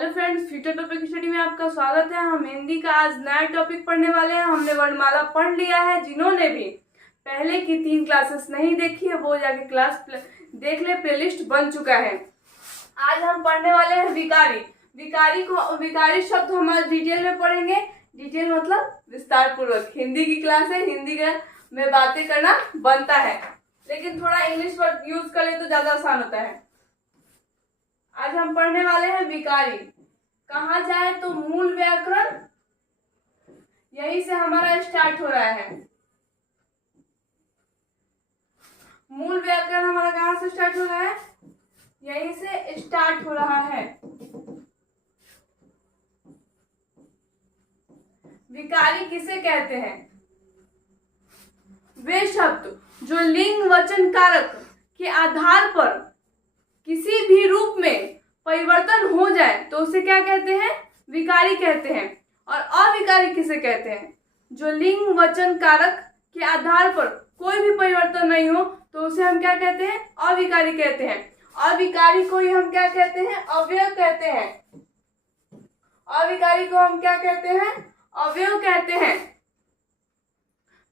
Hello friends, future topic study में आपका स्वागत है। हम हिंदी का आज नया टॉपिक पढ़ने वाले हैं। हमने वर्णमाला पढ़ लिया है। जिन्होंने भी पहले की 3 क्लासेस नहीं देखी है वो जाके क्लास देख ले, प्लेलिस्ट बन चुका है। आज हम पढ़ने वाले हैं विकारी। विकारी शब्द हम आज डिटेल में पढ़ेंगे। डिटेल मतलब विस्तार पूर्वक। हिंदी की क्लास है, हिंदी में बातें करना बनता है, लेकिन थोड़ा इंग्लिश वर्ड यूज करें तो ज्यादा आसान होता है। आज हम पढ़ने वाले हैं विकारी। कहा जाए तो मूल व्याकरण यही से हमारा स्टार्ट हो रहा है। मूल व्याकरण हमारा कहाँ से स्टार्ट हो रहा है? यहीं से स्टार्ट हो रहा है। विकारी किसे कहते हैं? वे शब्द जो लिंग वचन कारक के आधार पर किसी भी रूप में परिवर्तन हो जाए तो उसे क्या कहते हैं? विकारी कहते हैं। और अविकारी किसे कहते हैं? जो लिंग वचन कारक के आधार पर कोई भी परिवर्तन नहीं हो तो उसे हम क्या कहते हैं? अविकारी कहते हैं। अविकारी को ही हम क्या कहते हैं? अवयव कहते हैं। अविकारी को हम क्या कहते हैं? अवयव कहते हैं।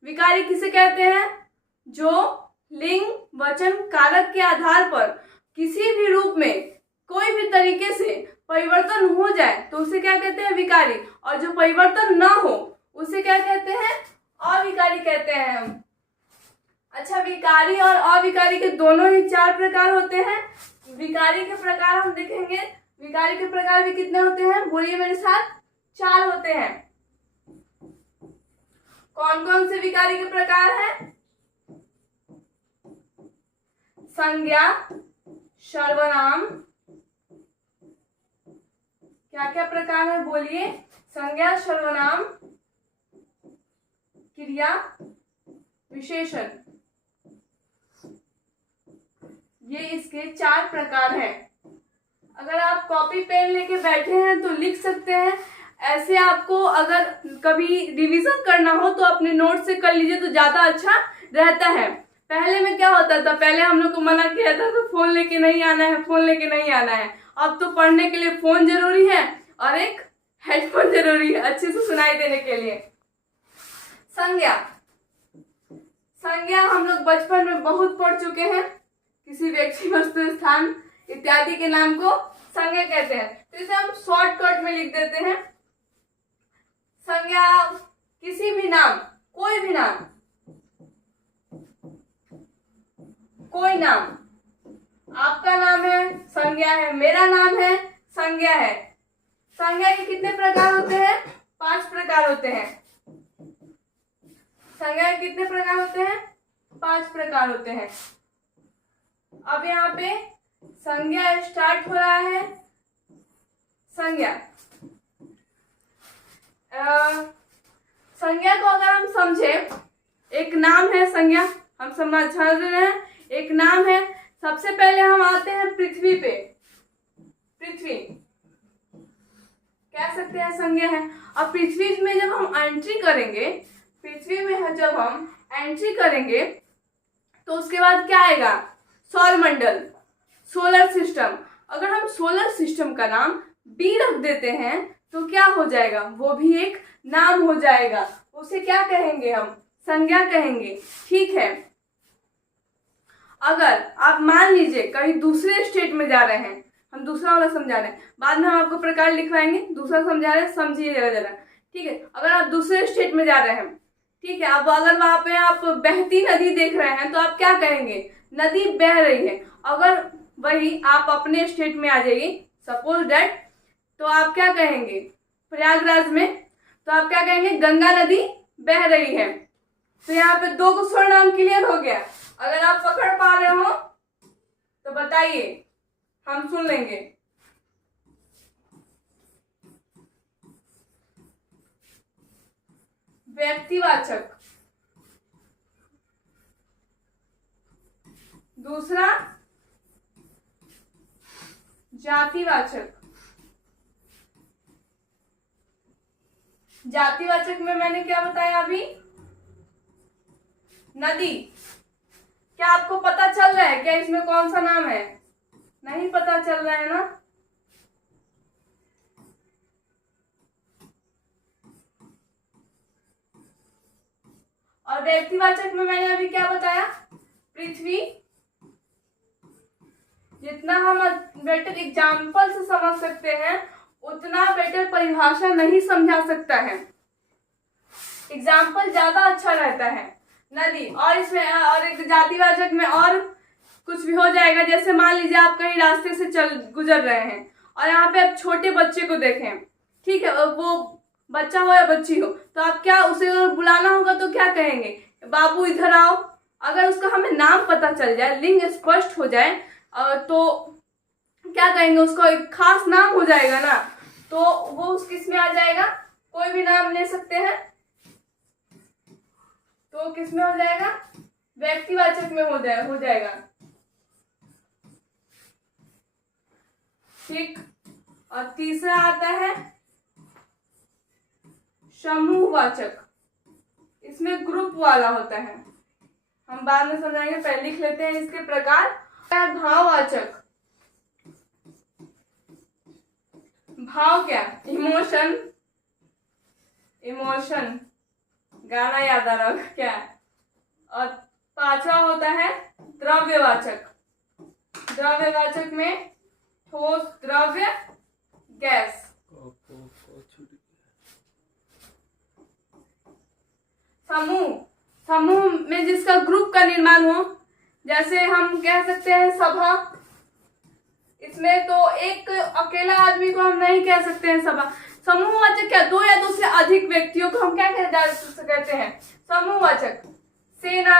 विकारी किसे कहते हैं? जो लिंग वचन कारक के आधार पर किसी भी रूप में कोई भी तरीके से परिवर्तन हो जाए तो उसे क्या कहते हैं? विकारी। और जो परिवर्तन ना हो उसे क्या कहते हैं? अविकारी कहते हैं हम। अच्छा, विकारी और अविकारी के दोनों ही 4 प्रकार होते हैं। विकारी के प्रकार हम देखेंगे। विकारी के प्रकार भी कितने होते हैं? बोलिए मेरे साथ। 4 होते हैं। कौन कौन से विकारी के प्रकार हैं? संज्ञा, सर्वनाम, क्या क्या प्रकार है? बोलिए। संज्ञा, सर्वनाम, क्रिया, विशेषण। ये इसके 4 प्रकार हैं। अगर आप कॉपी पेन लेके बैठे हैं तो लिख सकते हैं। ऐसे आपको अगर कभी रिवीजन करना हो तो अपने नोट से कर लीजिए तो ज्यादा अच्छा रहता है। पहले में क्या होता था? पहले हम लोग को मना किया था तो फोन लेके नहीं आना है, फोन लेके नहीं आना है। अब तो पढ़ने के लिए फोन जरूरी है और एक हेडफोन जरूरी है अच्छे से सुनाई देने के लिए। संज्ञा। संज्ञा हम लोग बचपन में बहुत पढ़ चुके हैं। किसी व्यक्ति, वस्तु, स्थान इत्यादि के नाम को संज्ञा कहते हैं। तो इसे हम शॉर्टकट में लिख देते हैं। संज्ञा किसी भी नाम, कोई भी नाम, कोई नाम। आपका नाम है, संज्ञा है। मेरा नाम है, संज्ञा है। संज्ञा के कितने प्रकार होते हैं? 5 प्रकार होते हैं। संज्ञा के कितने प्रकार होते हैं? 5 प्रकार होते हैं। अब यहाँ पे संज्ञा स्टार्ट हो रहा है। संज्ञा संज्ञा को अगर हम समझे, एक नाम है संज्ञा, हम समझ रहे हैं। एक नाम है। सबसे पहले हम आते हैं पृथ्वी पे। पृथ्वी कह सकते हैं संज्ञा है। और पृथ्वी में जब हम एंट्री करेंगे, पृथ्वी में जब हम एंट्री करेंगे तो उसके बाद क्या आएगा? सौरमंडल, सोलर सिस्टम। अगर हम सोलर सिस्टम का नाम बी रख देते हैं तो क्या हो जाएगा? वो भी एक नाम हो जाएगा। उसे क्या कहेंगे? हम संज्ञा कहेंगे। ठीक है। अगर आप मान लीजिए कहीं दूसरे स्टेट में जा रहे हैं, हम दूसरा वाला समझा रहे हैं, बाद में हम आपको प्रकार लिखवाएंगे। दूसरा समझा रहे हैं, समझिए जरा जरा। ठीक है। अगर आप दूसरे स्टेट में जा रहे हैं, ठीक है, अब अगर वहां पे आप बहती नदी देख रहे हैं तो आप क्या कहेंगे? नदी बह रही है। अगर वही आप अपने स्टेट में आ जाइए, सपोज दैट, तो आप क्या कहेंगे? प्रयागराज में तो आप क्या कहेंगे? गंगा नदी बह रही है। तो यहाँ पे 2 को सर्वनाम क्लियर हो गया। अगर आप पकड़ पा रहे हो तो बताइए, हम सुन लेंगे। व्यक्तिवाचक, दूसरा जातिवाचक। जातिवाचक में मैंने क्या बताया अभी? नदी। क्या आपको पता चल रहा है क्या इसमें कौन सा नाम है? नहीं पता चल रहा है ना? व्यक्तिवाचक में मैंने अभी क्या बताया, पृथ्वी। जितना हम बेटर एग्जाम्पल से समझ सकते हैं उतना बेटर परिभाषा नहीं समझा सकता है। एग्जाम्पल ज्यादा अच्छा रहता है। नदी, और इसमें और एक जातिवाचक में और कुछ भी हो जाएगा। जैसे मान लीजिए आप कहीं रास्ते से गुजर रहे हैं और यहाँ पे आप छोटे बच्चे को देखें, ठीक है, वो बच्चा हो या बच्ची हो, तो आप क्या उसे बुलाना होगा तो क्या कहेंगे, बाबू इधर आओ। अगर उसका हमें नाम पता चल जाए, लिंग स्पष्ट हो जाए, तो क्या कहेंगे, उसको एक खास नाम हो जाएगा ना, तो वो उस किस में आ जाएगा, कोई भी नाम ले सकते हैं, तो किस में हो जाएगा, व्यक्तिवाचक में हो जाएगा। ठीक। और तीसरा आता है समूहवाचक। इसमें ग्रुप वाला होता है, हम बाद में समझाएंगे, पहले लिख लेते हैं इसके प्रकार। भाववाचक, भाव क्या, इमोशन, गाना याद आ रहा होगा क्या। और पांचवा होता है द्रव्यवाचक। द्रव्यवाचक में ठोस, द्रव्य, गैस। समूह में जिसका ग्रुप का निर्माण हो, जैसे हम कह सकते हैं सभा। इसमें तो एक अकेला आदमी को हम नहीं कह सकते हैं सभा। समूहवाचक क्या, दो या दो से अधिक व्यक्तियों को हम क्या कहते हैं, समूहवाचक। सेना,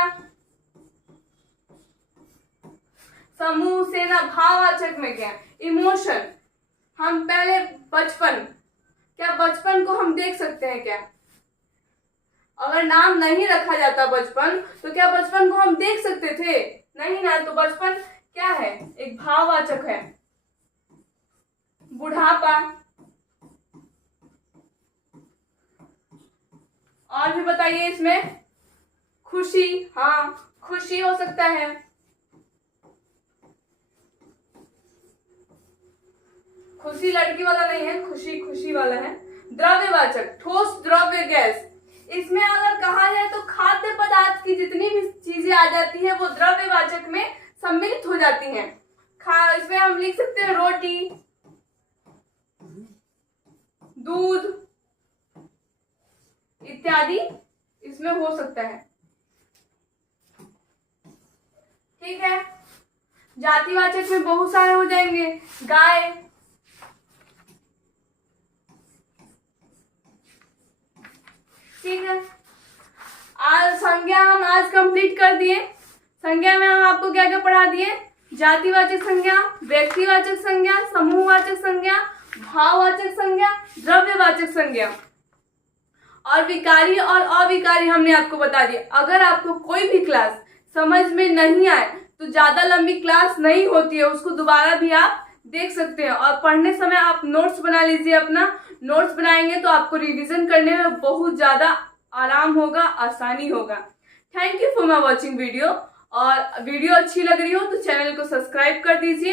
समूह, सेना। भाववाचक में क्या, इमोशन। हम पहले बचपन, क्या बचपन को हम देख सकते हैं क्या, अगर नाम नहीं रखा जाता बचपन, तो क्या बचपन को हम देख सकते थे, नहीं ना। तो बचपन क्या है, एक भाववाचक है। बुढ़ापा, और भी बताइए इसमें, खुशी, हाँ खुशी हो सकता है। खुशी लड़की वाला नहीं है, खुशी वाला है। द्रव्यवाचक, ठोस, द्रव्य, गैस। इसमें अगर कहा जाए तो खाद्य पदार्थ की जितनी भी चीजें आ जाती है वो द्रव्यवाचक में सम्मिलित हो जाती हैं। इसमें हम लिख सकते हैं रोटी, दूध इत्यादि इसमें हो सकता है। ठीक है। जातिवाचक में बहुत सारे हो जाएंगे, गाय, ठीक है। आज संज्ञा हम आज कंप्लीट कर दिए। संज्ञा में हम आपको क्या क्या पढ़ा दिए, जातिवाचक संज्ञा, व्यक्तिवाचक संज्ञा, समूहवाचक संज्ञा, भाववाचक संज्ञा, द्रव्यवाचक संज्ञा, और विकारी और अविकारी हमने आपको बता दिया। अगर आपको कोई भी क्लास समझ में नहीं आए तो ज्यादा लंबी क्लास नहीं होती है, उसको दोबारा भी आप देख सकते हैं। और पढ़ने समय आप नोट्स बना लीजिए, अपना नोट्स बनाएंगे तो आपको रिवीजन करने में बहुत ज्यादा आराम होगा, आसानी होगा। Thank you for my watching video. और वीडियो अच्छी लग रही हो तो चैनल को सब्सक्राइब कर दीजिए।